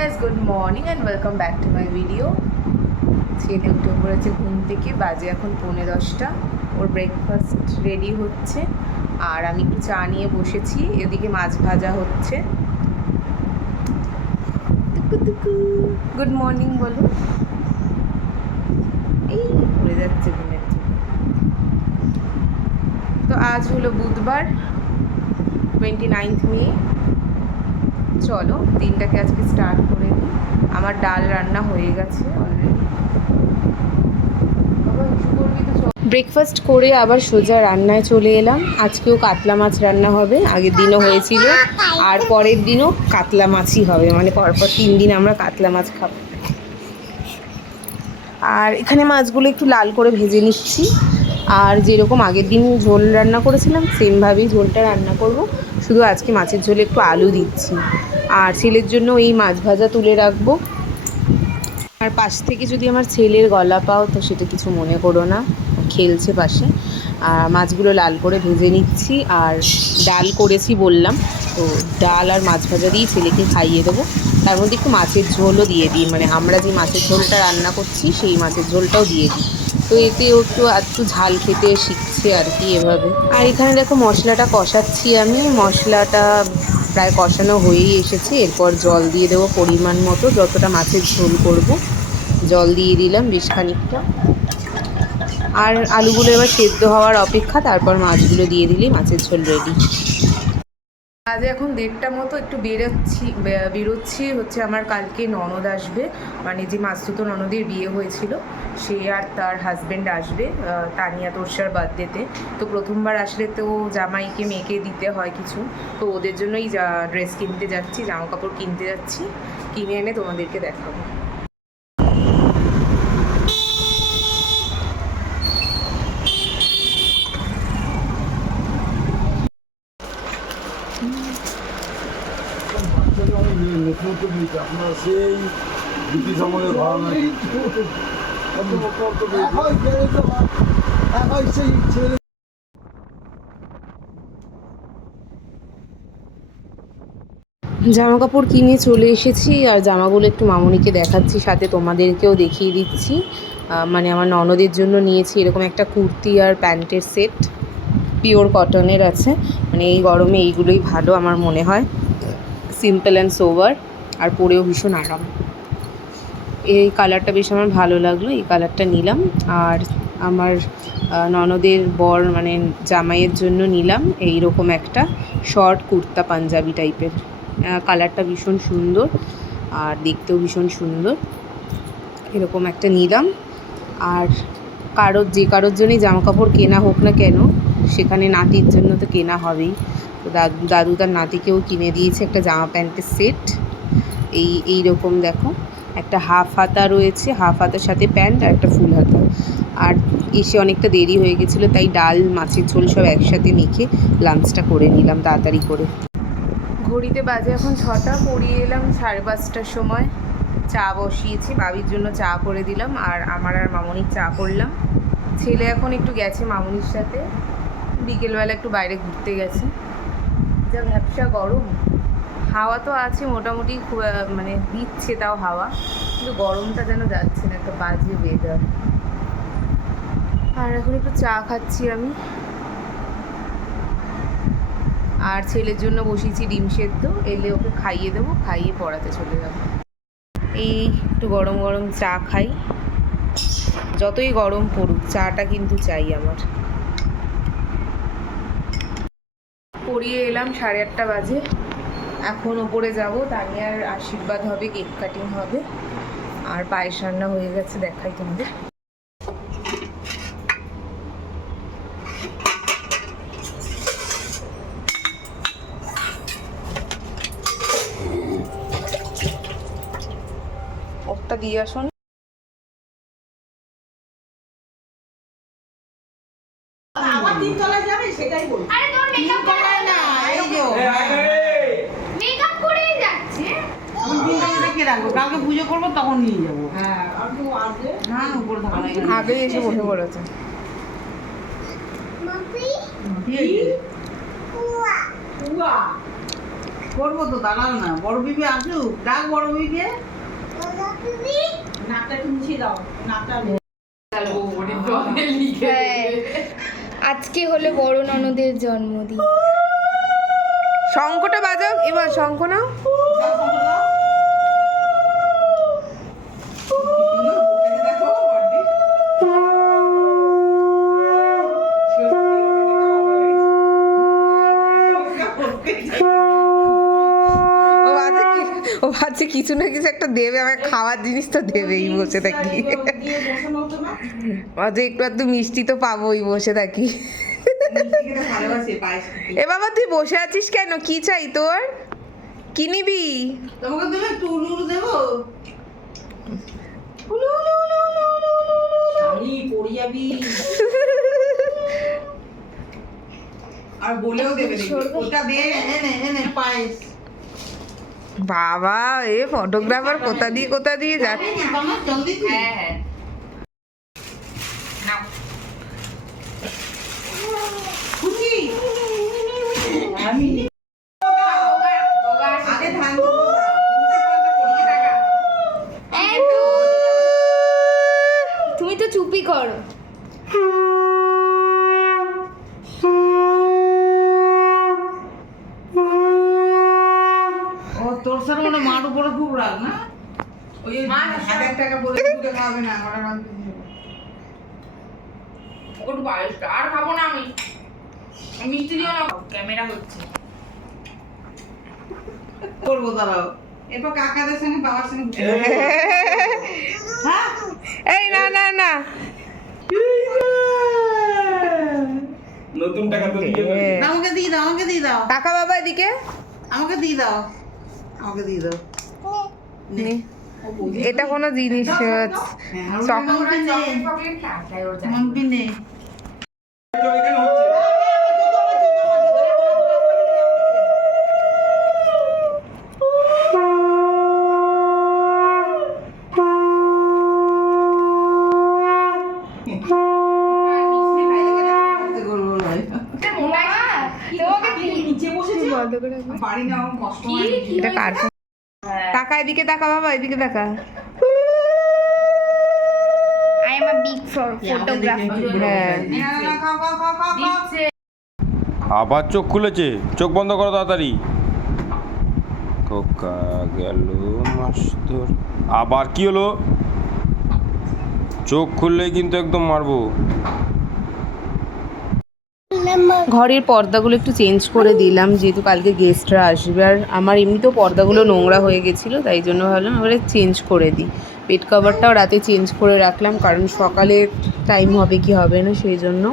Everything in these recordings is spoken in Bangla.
Guys, good morning and welcome back to my video. ছেলে উঠে পড়েছে ঘুম থেকে, বাজে এখন 10:45। ওর ব্রেকফাস্ট রেডি হচ্ছে আর আমি একটু চা নিয়ে বসেছি। এদিকে মাছ ভাজা হচ্ছে। গুড মর্নিং বলো। এই পড়ে যাচ্ছে ঘুমের থেকে। তো আজ হলো বুধবার, 29 মে। চলো দিনটাকে আজকে স্টার্ট করে নিই। আমার ডাল রান্না হয়ে গেছে অলরেডি। ব্রেকফাস্ট করে আবার সোজা রান্নায় চলে এলাম। আজকেও কাতলা মাছ রান্না হবে, আগের দিনও হয়েছিল আর পরের দিনও কাতলা মাছই হবে, মানে পরপর 3 দিন আমরা কাতলা মাছ খাবো। আর এখানে মাছগুলো একটু লাল করে ভেজে নিচ্ছি, আর যেরকম আগের দিন ঝোল রান্না করেছিলাম সেমভাবেই ঝোলটা রান্না করব, শুধু আজকে মাছের ঝোলে একটু আলু দিচ্ছি। আর ছেলের জন্য এই মাছ ভাজা তুলে রাখবো। আর পাশ থেকে যদি আমার ছেলের গলা পাও তো সেটা কিছু মনে করো না, খেলছে পাশে। আর মাছগুলো লাল করে ভেজে নিচ্ছি, আর ডাল করেছি বললাম, তো ডাল আর মাছ ভাজা দিয়ে ছেলেকে খাইয়ে দেবো। তার মধ্যে একটু মাছের ঝোলও দিয়ে দিই, মানে আমরা যে মাছের ঝোলটা রান্না করছি সেই মাছের ঝোলটাও দিয়ে দিই, তো এতে একটু ঝাল খেতে শিখছে আর কি এভাবে। আর এখানে দেখো মশলাটা কষাচ্ছি আমি। মশলাটা প্রায় কষানো হয়েই এসেছে, এরপর জল দিয়ে দেবো পরিমাণ মতো, যতটা মাছের ঝোল করব জল দিয়ে দিলাম বেশ খানিকটা। আর আলুগুলো এবার সেদ্ধ হওয়ার অপেক্ষা, তারপর মাছগুলো দিয়ে দিলেই মাছের ঝোল রেডি। আজ এখন 1:30 মতো, একটু বেরোচ্ছি হচ্ছে আমার কালকে ননদ আসবে, মানে যে মাসতুতো ননদের বিয়ে হয়েছিল সে আর তার হাজব্যান্ড আসবে তানিয়া তোরসার বার্থডেতে। তো প্রথমবার আসলে তো জামাইকে মেয়েকে দিতে হয় কিছু, তো ওদের জন্যই ড্রেস কিনতে যাচ্ছি, জামা কাপড় কিনতে যাচ্ছি, কিনে এনে তোমাদেরকে দেখাবো। আপনার সেই ব্রিটিশ আমলের ধারণা জামা কাপড় কিনে চলে এসেছি, আর জামাগুলো একটু মামুনিকে দেখাচ্ছি, সাথে তোমাদেরকেও দেখিয়ে দিচ্ছি। মানে আমার ননদের জন্য নিয়েছি এরকম একটা কুর্তি আর প্যান্টের সেট, পিওর কটনের আছে, মানে এই গরমে এইগুলোই ভালো আমার মনে হয়, সিম্পল অ্যান্ড সোবার, আর পরেও ভীষণ আরাম। এই কালারটা বেশ আমার ভালো লাগলো, এই কালারটা নিলাম। আর আমার ননদের বর মানে জামাইয়ের জন্য নিলাম এই রকম একটা শর্ট কুর্তা পাঞ্জাবি টাইপের। কালারটা ভীষণ সুন্দর আর দেখতেও ভীষণ সুন্দর, এরকম একটা নিলাম। আর যে কারোর জন্যই জামা কাপড় কেনা হোক না কেন, সেখানে নাতির জন্য তো কেনা হবেই। তো দাদু তার নাতিকেও কিনে দিয়েছে একটা জামা প্যান্টের সেট। এই রকম দেখো, একটা হাফ হাতা রয়েছে, হাফ হাতার সাথে প্যান্ট আর একটা ফুল হাতা। আর এসে অনেকটা দেরি হয়ে গেছিলো, তাই ডাল মাছের ঝোল সব একসাথে মেখে লাঞ্চটা করে নিলাম তাড়াতাড়ি করে। ঘড়িতে বাজে এখন 6টা, পড়িয়ে এলাম 5:30টার সময়। চা বসিয়েছি, বাবির জন্য চা করে দিলাম, আর আমার আর মামনির চা করলাম। ছেলে এখন একটু গেছে মামনির সাথে, বিকেলবেলা একটু বাইরে ঘুরতে গেছে। যা ভ্যাপসা গরম, হাওয়া তো আছে মোটামুটি, মানে দিচ্ছে তাও হাওয়া, কিন্তু গরমটা যেন যাচ্ছে না, একটা বাজে ওয়েদার। আর এখন একটু চা খাচ্ছি আমি, আর ছেলের জন্য বসিয়েছি ডিম সেদ্ধ, এলে ওকে খাইয়ে দেবো, খাইয়ে পড়াতে চলে যাবো। এই একটু গরম গরম চা খাই, যতই গরম পড়ুক চাটা কিন্তু চাই আমার। পড়িয়ে এলাম 8:30 বাজে, এখন ওপরে যাব, তানিয়ার আশীর্বাদ হবে, কেক কাটিং হবে, আর পায়েস রান্না হয়ে গেছে, দেখাই তোমাদের। ওটা দিয়ে আসুন। কালকে পুজো করবো তখন নিয়ে যাবো। আগে এসে বসে পড়েছে। করবো তো, দাঁড়াও না, বড় বিবি আসুক, ডাক বড় বিবিকে। নাকটা একটু মিশিয়ে দাও, নাকটা হ্যাঁ, আজকে হলো বড় ননদের জন্মদিন। শঙ্খটা বাজাও এবার, শঙ্খ নাও। ও ভাবছে কিছু না কিছু একটা দেবে, আমাকে খাওয়ার জিনিস তো দেবেই, বসে থাকি। আচ্ছা একটু একটু মিষ্টি তো পাবোই, বসে থাকি। এ বাবা তুই বসে আছিস কেন? কি চাই তোর? কি নিবি? তোমাকে দেবে, একটু উলু দেবো। আমি পড়ে যাবি। আর বলেও দেবে, ওটা দে, এনে পায়েস। বাবা এ ফটোগ্রাফার কোথা দিয়ে যাচ্ছে। জলদি খুশি আমি আগে ধান তুমি তো চুপি করো। ও তোর সাথে মানে মার উপরে খুব রাগ না? ওই 1000 টাকা বলে দুটো খাবে না, ওরা রাগ ওটু পায়েসটা আর খাবো না আমি। মিষ্টি দিও না, ক্যামেরা হচ্ছে। করবো, দাঁড়াও। এরপর কাকাদের সঙ্গে বাবার সঙ্গে হ্যাঁ এই না না না, নতুন টাকা তো দিয়ে দেবে। আমাকে দিয়ে দাও, আমাকে দিয়ে দাও, টাকা বাবা এদিকে আমাকে দিয়ে দাও, আমাকে দিয়ে দাও। নে। এটা কোনো জিনিস হ্যাঁ, চকলেট না, তাই ওর জানি। মম্পি নে। তো এখানে হচ্ছে। বাড়ি না, আমার কষ্ট হয়। এটা কার ফোন? টাকা এদিকে টাকা বাবা, এদিকে টাকা। I am a big photographer. হ্যাঁ না, না, খাও, খাও, খাও, খাও, খাও। আবার চোখ খুলেছে, চোখ বন্ধ করো তাড়াতাড়ি। কোকা গেল মাস্টার। আবার কি হলো? চোখ খুললেই কিন্তু একদম মারবো। ঘরের পর্দাগুলো একটু চেঞ্জ করে দিলাম, যেহেতু কালকে গেস্টরা আসবে। আর আমার এমনিতেও পর্দাগুলো নোংরা হয়ে গেছিলো, তাই জন্য ভাবলাম এবারে চেঞ্জ করে দিই। বেড কভারটাও রাতে চেঞ্জ করে রাখলাম, কারণ সকালে টাইম হবে কি হবে না, সেই জন্য।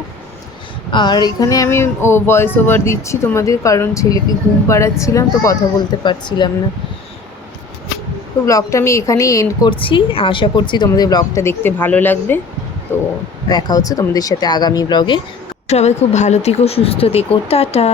আর এখানে আমি ভয়েস ওভার দিচ্ছি তোমাদের, কারণ ছেলেকে ঘুম পাড়াচ্ছিলাম, তো কথা বলতে পারছিলাম না। তো ব্লগটা আমি এখানেই এন্ড করছি। আশা করছি তোমাদের ব্লগটা দেখতে ভালো লাগবে। তো দেখা হচ্ছে তোমাদের সাথে আগামী ব্লগে। সবাই খুব ভালো থেকো, সুস্থ থেকো, টাটা।